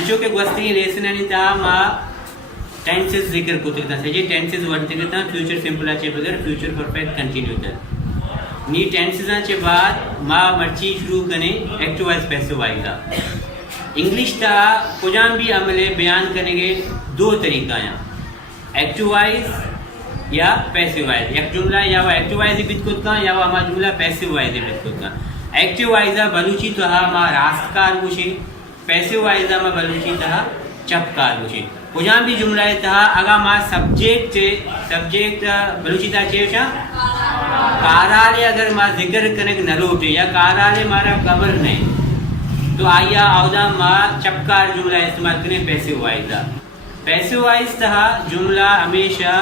अंशों के गोस्ती लेसन आणि ता मा टेंसेस जिक्र कोतकता सजे टेंसेस वर्तकता फ्यूचर सिंपल आचे बगर फ्यूचर परफेक्ट कंटिन्यू तर नी टेंसेस आचे बाद मा मर्ची शुरू कने एक्टिव वॉइस पैसिव वॉइस दा इंग्लिश ता कुजाम भी अमले बयान करने के दो तरीका हैं एक्टिव वॉइस या पैसिव वॉइस एक जुमला या वो एक्टिव वॉइस बित कोतका या वो हमारा जुमला पैसिव वॉइस बित कोतका एक्टिव वॉइस बलूची तो मा रास्तकार बुशी पैसिव वॉइस मा बलूची तहा चपकार बुशी कुजाम भी जुमला है तहा अगा मा सब्जेक्ट बलूची ता चेशा काराले अगर मा जिक्र करने के नलोटे या काराले मारा खबर नहीं तो आया आवदा मा चपकार जुमला इस्तेमाल करने पैसिव वॉइस तहा जुमला हमेशा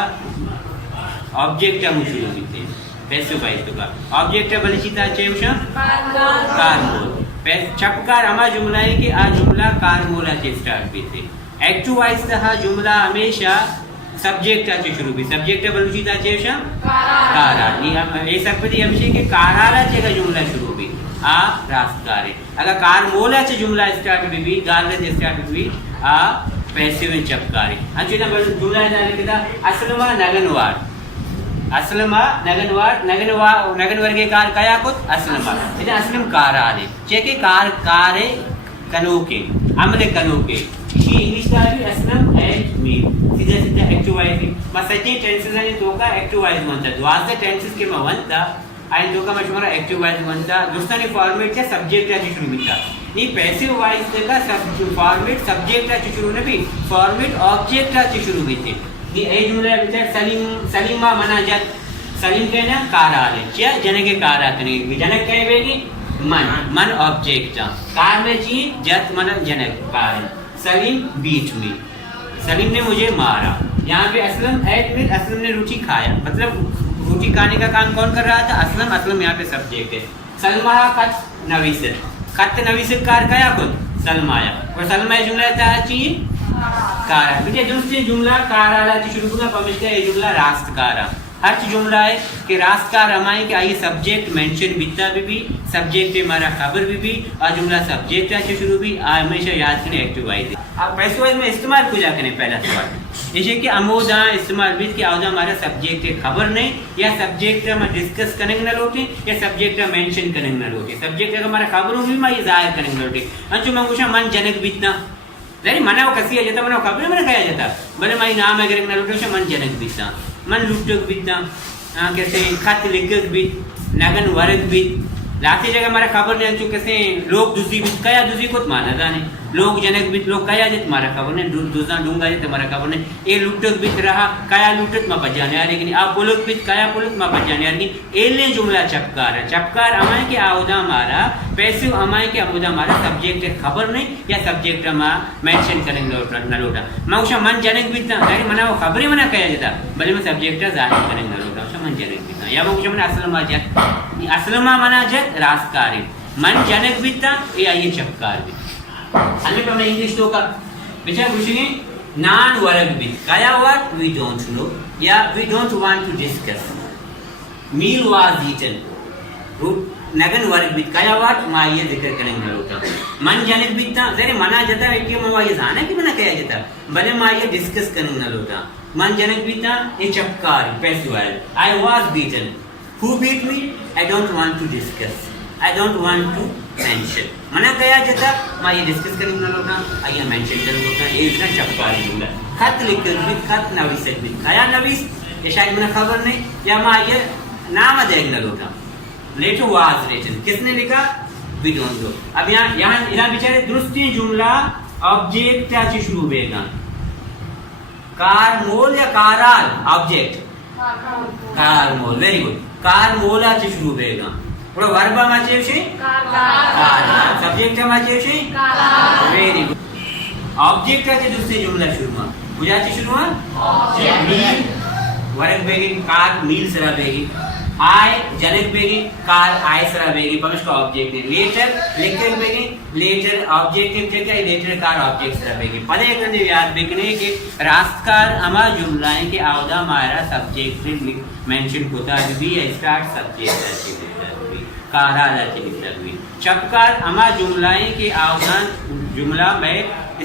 ऑब्जेक्ट शुरू होते पैसिव वॉइस तो का ऑब्जेक्ट बलूची ता चेशा कार मोल चपकार हमा जुमला है कि आ जुमला कार मोला से स्टार्ट बीते एक्टिव वॉइस तहा जुमला हमेशा सब्जेक्ट आचे शुरू भी सब्जेक्ट बलूची ता चेशा कारा नी हम ए सकती हमशे के काराला चे का जुमला शुरू भी आ रास्तकार है अगर कार मोला चे जुमला स्टार्ट भी गाल से स्टार्ट भी आ पैसिव में चपकार है अंचुना जुमला है लिखदा असलमा नगन वर्गे कार कया कुत असलमा इधर असलम कारा है चेके कार कनोके अमले कनोके शी इंग्लिश का भी असलम एट मी सीधा एक्टिव वॉइस मा सच्ची टेंसेस आणि तोका एक्टिव वॉइस म्हणतात वाज द टेंसेस के मा वंता आणि तोका मशमरा एक्टिव वॉइस म्हणता दुसरी फॉर्मेट चे सब्जेक्ट चे शुरू मिटा नी पैसिव वॉइस का फॉर्मेट सब्जेक्ट चे शुरू ने भी फॉर्मेट ऑब्जेक्ट चे शुरू बीते नी ए जुमला विचार सलीमा मनाजत सलीम के ना कारा आले क्या जनके कारा कने जनक कहे बेगी मन ऑब्जेक्ट कार में जी जत मन जनक कार सलीम बीच में सलीम ने मुझे मारा यहाँ पे असलम असलम ने रोटी खाया मतलब रोटी खाने का काम कौन कर रहा था असलम यहाँ पे सब्जेक्ट है सलमा कत नवीसत कार कया खुद सलमाया और सलमा जुमला था चाहिए कारा मुझे दूसरे जुमला काराला शुरू होगा पमिश्ता ये जुमला रास्तकारा हर जुमला है कि रास्तकार हमारे कि आइए सब्जेक्ट मेंशन बिता भी सब्जेक्ट पे हमारा खबर भी और जुमला सब्जेक्ट से शुरू भी हमेशा याद करें एक्टिव वॉइस आप पैसिव वॉइस में इस्तेमाल कुछ करें पहला सवाल जैसे कि अमोदा इस्तेमाल भी कि आवदा हमारा सब्जेक्ट है खबर नहीं या सब्जेक्ट हम डिस्कस करेंगे ना लोटे या सब्जेक्ट मेंशन करेंगे ना लोटे सब्जेक्ट अगर हमारा खबरों भी मैं जाहिर करेंगे ना लोटे अंचु मंगुशा मन जनक बीतना नहीं मना कसी जाता मना खबर में कहा जाता भले माई नाम है करेंगे ना लोटे मन जनक बीतना मन लुटक बीतना कैसे खत लिखक बीत नगन वर्ग बीत लाती जगह हमारा खबर नहीं अंचु कैसे लोग दूसरी बीत कया दूसरी को माना जाने लोग जनक बीत लोग कया जित मारा खबर नहीं दूसरा डूंगा जित हमारा खबर नहीं ए लुटक बीत रहा कया लुटक मा बजाने आ लेकिन आप बोलक बीत कया बोलक मा बजाने आ लेकिन एले जुमला चपकार हमारे के आउदा मारा पैसिव हमारे के आउदा मारा सब्जेक्ट खबर नहीं या सब्जेक्ट मा मेंशन करेंगे न लोटा मौशा मन जनक बीत ना अरे मना खबर ही मना कया जाता भले में सब्जेक्ट जाहिर करेंगे न लोटा मन जनक बीत या मौशा मन असलमा जत असलमा मना जत रास्तकार मन जनक बीता या ये चपकार भी अन्य पे इंग्लिश तो का विचार पूछेंगे नॉन वर्ग बीत कया व्हाट वी डोंट नो या we don't want to discuss meal was eaten नगन वर्ग बीत कया व्हाट मा ये जिक्र करेंगे लोटा मन जनक बीता जरे मना जाता है कि मा ये जाना कि मना कया जाता भले मा ये डिस्कस करेंगे लोटा मन जनक बीता ये चपकार पैसिव है I was beaten who beat me I don't want to discuss I don't want to mention मना कया जाता मा ये डिस्कस करेंगे ना लोटा आइए मेंशन करेंगे लोटा ये इतना चपकार जुमला खत लिखकर भी खत नवीस भी कया नवीस ये शायद मना खबर नहीं या मा ये नाम देख ना लोटा लेटर वाज रिटन किसने लिखा वी डोंट नो अब यहाँ बेचारे दुरुस्ती जुमला ऑब्जेक्ट से शुरू होगा कार मोल या काराल ऑब्जेक्ट कार मोल वेरी गुड कार मोला से शुरू होगा थोड़ा वर्ब माचे विषय कार सब्जेक्ट माचे विषय वेरी गुड ऑब्जेक्ट के दूसरे जुमला शुरू हुआ बुझाची शुरू हुआ ऑब्जेक्ट वर्ग बेगी कार मील सरा बेगी आय जनक बेगी कार आय सरा बेगी पमिश का ऑब्जेक्ट है लेटर लिखकर बेगी लेटर ऑब्जेक्टिव जगह लेटर कार ऑब्जेक्ट सरा बेगी पदे कंदे याद बेगने के रास्तकार हमा जुमलाएं के आवदा मारा सब्जेक्ट मेंशन होता है भी स्टार्ट सब्जेक्ट है कारा जाती लिखता हुई चपकार हमा जुमलाएं के आवदान जुमला में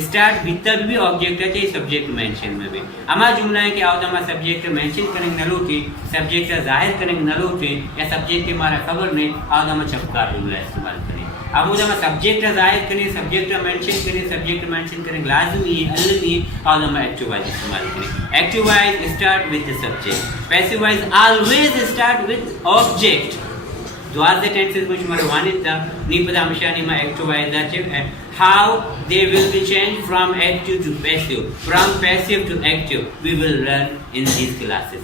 स्टार्ट भीतर भी ऑब्जेक्ट है सब्जेक्ट मेंशन में भी अमा जुमला है कि आओ तो हमारा सब्जेक्ट मेंशन करेंगे नलो थी सब्जेक्ट जाहिर करेंगे नलो थे या सब्जेक्ट के हमारा खबर नहीं आओ तो हम चपकार जुमला इस्तेमाल करें अब वो जब सब्जेक्ट जाहिर करें सब्जेक्ट मेंशन करें लाजमी है अलमी और हम एक्टिव वाइज इस्तेमाल करें active voice start with the subject passive wise always start with object द्वार द टेंसेस which मर वानित था नहीं पता हमेशा नहीं मैं एक्टिव वाइज दा how they will be changed from active to passive from passive to active we will learn in these classes